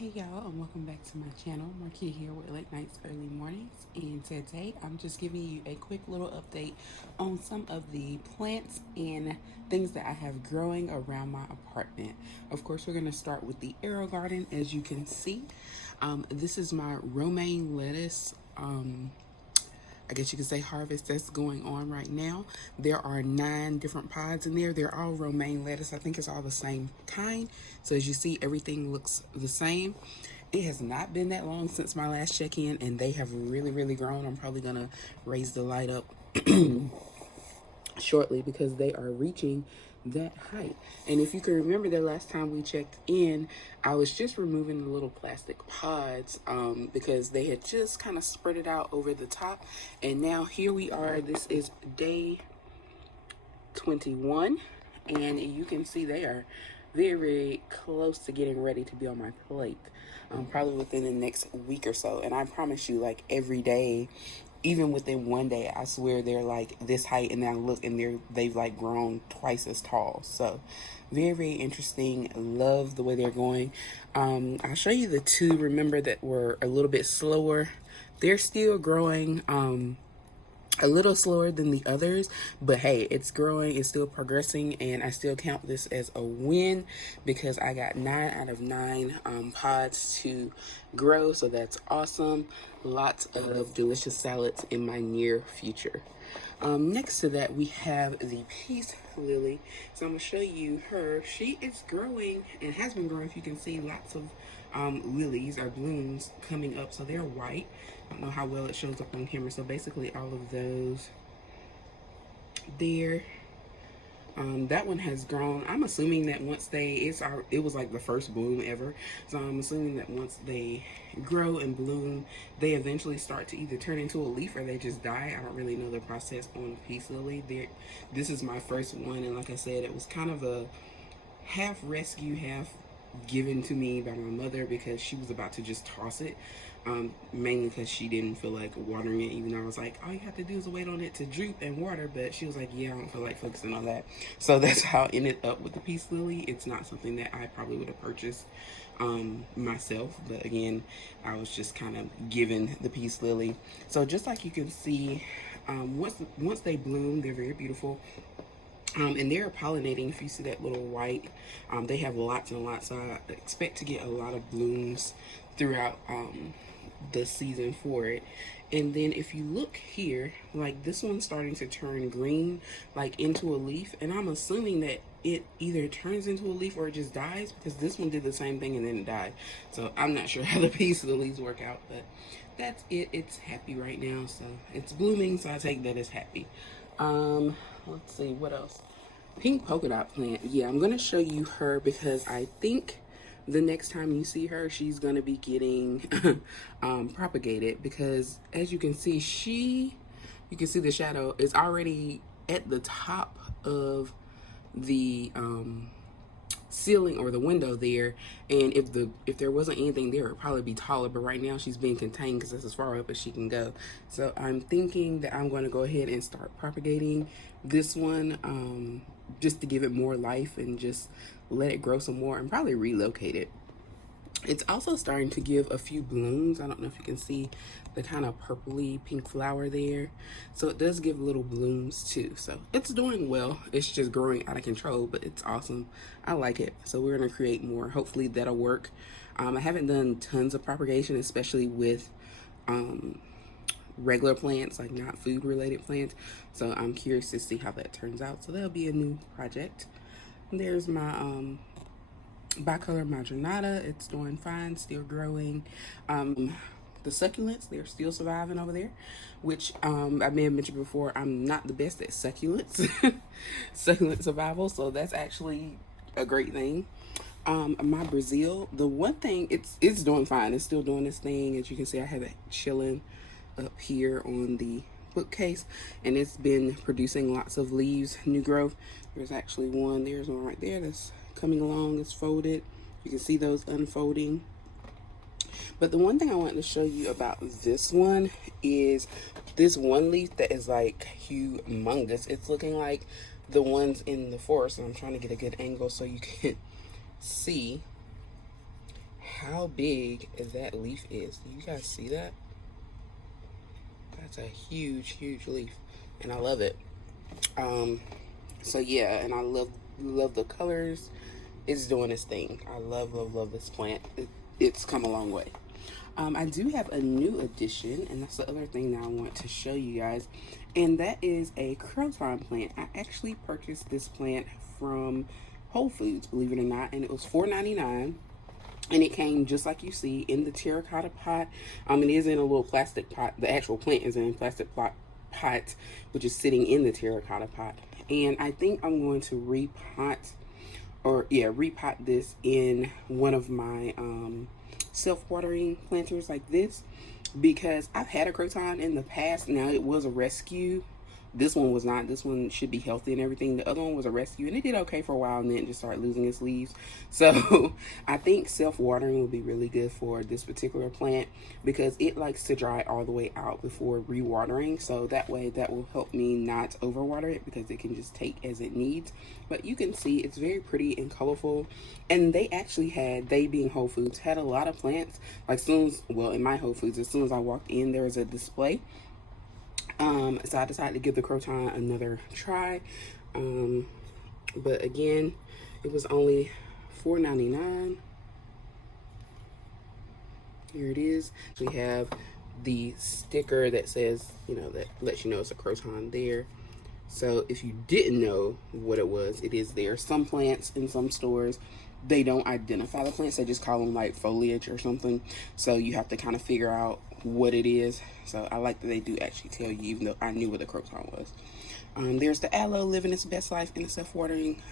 Hey y'all, and welcome back to my channel. Marquita here with Late Nights, Early Mornings. And today I'm just giving you a quick little update on some of the plants and things that I have growing around my apartment. Of course, we're going to start with the Aerogarden. As you can see, this is my romaine lettuce. I guess you could say harvest that's going on right now. There are 9 different pods in there. They're all romaine lettuce. I think it's all the same kind. So as you see, everything looks the same. It has not been that long since my last check-in, and they have really grown. I'm probably gonna raise the light up shortly because they are reaching that height. And if you can remember the last time we checked in, I was just removing the little plastic pods because they had just kind of spread it out over the top. And now here we are. This is day 21, and you can see they are very close to getting ready to be on my plate, probably within the next week or so. And I promise you, like, every day, even within one day, I swear they're like this height, and then I look and they've like grown twice as tall. So very interesting. Love the way they're going. I'll show you the 2, remember, that were a little bit slower. They're still growing a little slower than the others, but hey, it's growing, it's still progressing, and I still count this as a win because I got 9 out of 9 pods to grow, so that's awesome. Lots of delicious salads in my near future. Next to that, we have the peace lily. So I'm gonna show you her. She is growing and has been growing. If you can see, lots of lilies or blooms coming up. So they're white. I don't know how well it shows up on camera. So basically all of those there. That one has grown. I'm assuming that once it was like the first bloom ever. So I'm assuming that once they grow and bloom, they eventually start to either turn into a leaf or they just die. I don't really know the process on peace lily. This is my first one, and like I said, it was kind of a half rescue, half given to me by my mother because she was about to just toss it. Mainly because she didn't feel like watering it, even though I was like, all you have to do is wait on it to droop and water. But she was like, yeah, I don't feel like focusing on that. So that's how I ended up with the peace lily. It's not something that I probably would have purchased myself, but again, I was just kind of given the peace lily. So just like you can see, once they bloom, they're very beautiful. And they're pollinating. If you see that little white, they have lots and lots. So I expect to get a lot of blooms throughout the season for it. And then if you look here, like this one's starting to turn green, like into a leaf. And I'm assuming that it either turns into a leaf or it just dies, because this one did the same thing and then it died. So I'm not sure how the peace lilies work out, but that's it. It's happy right now. So it's blooming, so I take that as happy. Let's see, what else? Pink polka dot plant. Yeah, I'm going to show you her because I think the next time you see her, she's going to be getting propagated, because as you can see, you can see the shadow is already at the top of the ceiling or the window there, and if there wasn't anything there, it would probably be taller, but right now she's being contained because that's as far up as she can go. So I'm thinking that I'm going to go ahead and start propagating this one, just to give it more life and just let it grow some more, and probably relocate it. It's also starting to give a few blooms. I don't know if you can see the kind of purpley pink flower there. So it does give little blooms too. So it's doing well. It's just growing out of control, but it's awesome. I like it. So we're going to create more. Hopefully that'll work. I haven't done tons of propagation, especially with regular plants, like not food related plants. So I'm curious to see how that turns out. So that'll be a new project. There's my bicolor madronata. It's doing fine, still growing. The succulents, they're still surviving over there, which I may have mentioned before, I'm not the best at succulents, succulent survival, so that's actually a great thing. My Brazil, the one thing, it's doing fine. It's still doing this thing. As you can see, I have it chilling up here on the bookcase, and it's been producing lots of leaves, new growth. There's one right there that's coming along. It's folded. You can see those unfolding. But the one thing I wanted to show you about this one is this one leaf that is like humongous. It's looking like the ones in the forest, and I'm trying to get a good angle so you can see how big that leaf is. Do you guys see that? That's a huge, huge leaf, and I love it. So yeah, and I love the colors. It's doing its thing. I love this plant. It's come a long way. I do have a new addition, and that's the other thing that I want to show you guys, and that is a Crowton plant. I actually purchased this plant from Whole Foods, believe it or not, and it was $4.99. And it came just like you see in the terracotta pot. It is in a little plastic pot. The actual plant is in a plastic pot, which is sitting in the terracotta pot. And I think I'm going to repot this in one of my self-watering planters like this, because I've had a Crowton in the past. Now, it was a rescue. This one was not. This one should be healthy and everything. The other one was a rescue, and it did okay for a while, and then it just started losing its leaves. So I think self-watering will be really good for this particular plant, because it likes to dry all the way out before rewatering. So that way, that will help me not overwater it, because it can just take as it needs. But you can see it's very pretty and colorful. And they being Whole Foods, had a lot of plants. Like in my Whole Foods, as soon as I walked in, there was a display. So I decided to give the Crowton another try. But again, it was only $4.99. Here it is. We have the sticker that says, that lets you know it's a Crowton there. So if you didn't know what it was, it is there. Some plants in some stores, they don't identify the plants. They just call them like foliage or something. So you have to kind of figure out what it is. So I like that they do actually tell you, even though I knew what the Crowton was. There's the aloe living its best life in a self-watering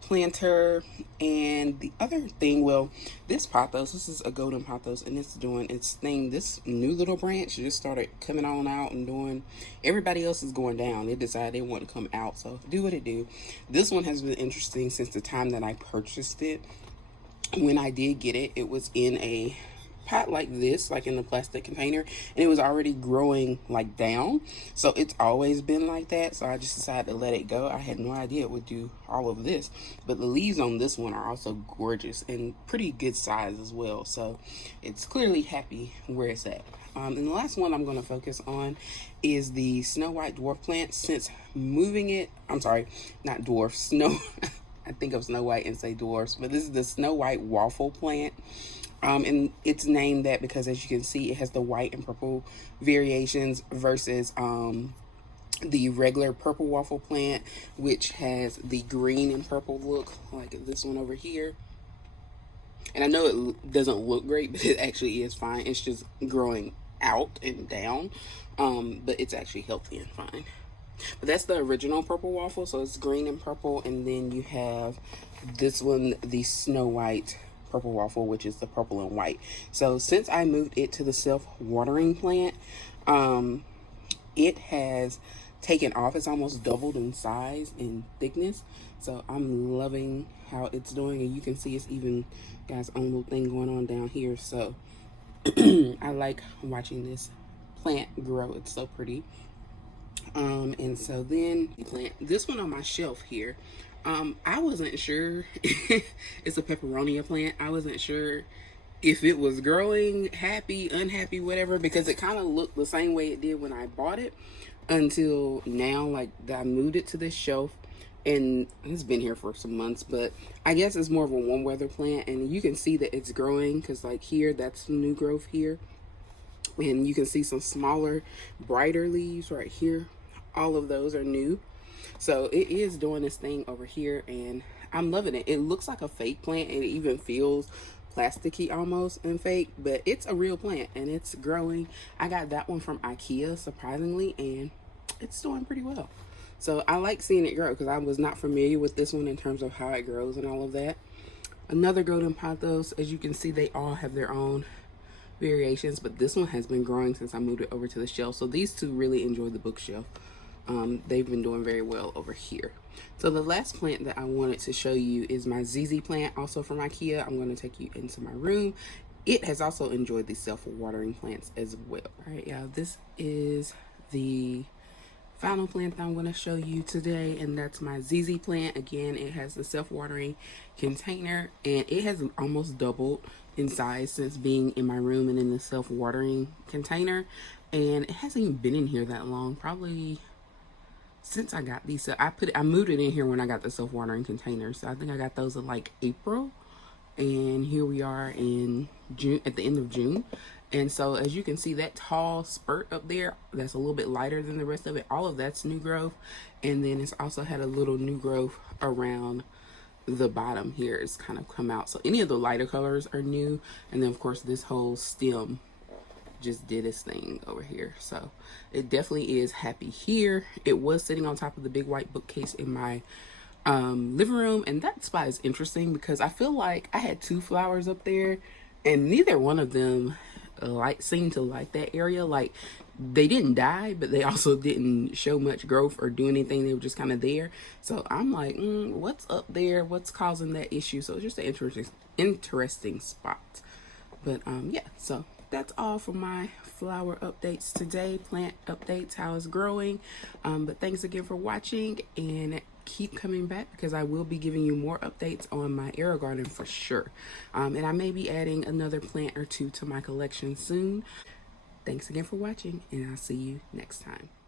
planter. And the other thing, this Pothos, this is a golden Pothos, and it's doing its thing. This new little branch just started coming on out and doing, everybody else is going down. They decided they want to come out, so do what it do. This one has been interesting since the time that I purchased it. When I did get it, it was in a pot like this, like in the plastic container, and it was already growing like down. So it's always been like that. So I just decided to let it go. I had no idea it would do all of this, but the leaves on this one are also gorgeous and pretty good size as well. So it's clearly happy where it's at. And the last one I'm going to focus on is the Snow White Dwarf plant. Since moving it, I'm sorry, not dwarf, snow. I think of Snow White and say dwarfs, but this is the Snow White Waffle plant. And it's named that because, as you can see, it has the white and purple variations versus the regular purple waffle plant, which has the green and purple look, like this one over here. And I know it doesn't look great, but it actually is fine. It's just growing out and down, but it's actually healthy and fine. But that's the original purple waffle, so it's green and purple. And then you have this one, the Snow White Purple Waffle, which is the purple and white. So since I moved it to the self-watering plant, it has taken off. It's almost doubled in size and thickness. So I'm loving how it's doing, and you can see it's even got its own little thing going on down here. So I like watching this plant grow. It's so pretty. And so then the plant, this one on my shelf here, I wasn't sure. It's a pepperonia plant. I wasn't sure if it was growing, happy, unhappy, whatever, because it kind of looked the same way it did when I bought it until now. Like, I moved it to this shelf, and it's been here for some months, but I guess it's more of a warm weather plant, and you can see that it's growing, because like here, that's some new growth here, and you can see some smaller, brighter leaves right here. All of those are new. So it is doing this thing over here, and I'm loving it. It looks like a fake plant, and it even feels plasticky almost and fake, but it's a real plant, and it's growing. I got that one from IKEA, surprisingly, and it's doing pretty well. So I like seeing it grow, because I was not familiar with this one in terms of how it grows and all of that. Another golden Pothos, as you can see, they all have their own variations, but this one has been growing since I moved it over to the shelf. So these two really enjoy the bookshelf. They've been doing very well over here. So the last plant that I wanted to show you is my ZZ plant, also from IKEA. I'm going to take you into my room. It has also enjoyed the self-watering plants as well. All right, y'all, this is the final plant that I'm going to show you today, and that's my ZZ plant. Again, it has the self-watering container, and it has almost doubled in size since being in my room and in the self-watering container. And it hasn't even been in here that long, probably since I got these. So I moved it in here when I got the self-watering container. So I think I got those in like April, and here we are in June, at the end of June. And so as you can see, that tall spurt up there that's a little bit lighter than the rest of it, all of that's new growth. And then it's also had a little new growth around the bottom here. It's kind of come out. So any of the lighter colors are new. And then of course this whole stem just did its thing over here. So it definitely is happy here. It was sitting on top of the big white bookcase in my living room, and that spot is interesting because I feel like I had two flowers up there and neither one of them seemed to like that area. Like, they didn't die, but they also didn't show much growth or do anything. They were just kind of there. So I'm like, what's up there? What's causing that issue? So it's just an interesting spot. But yeah, so that's all for my flower updates today, plant updates, how it's growing. But thanks again for watching, and keep coming back because I will be giving you more updates on my Aerogarden for sure. And I may be adding another plant or two to my collection soon. Thanks again for watching, and I'll see you next time.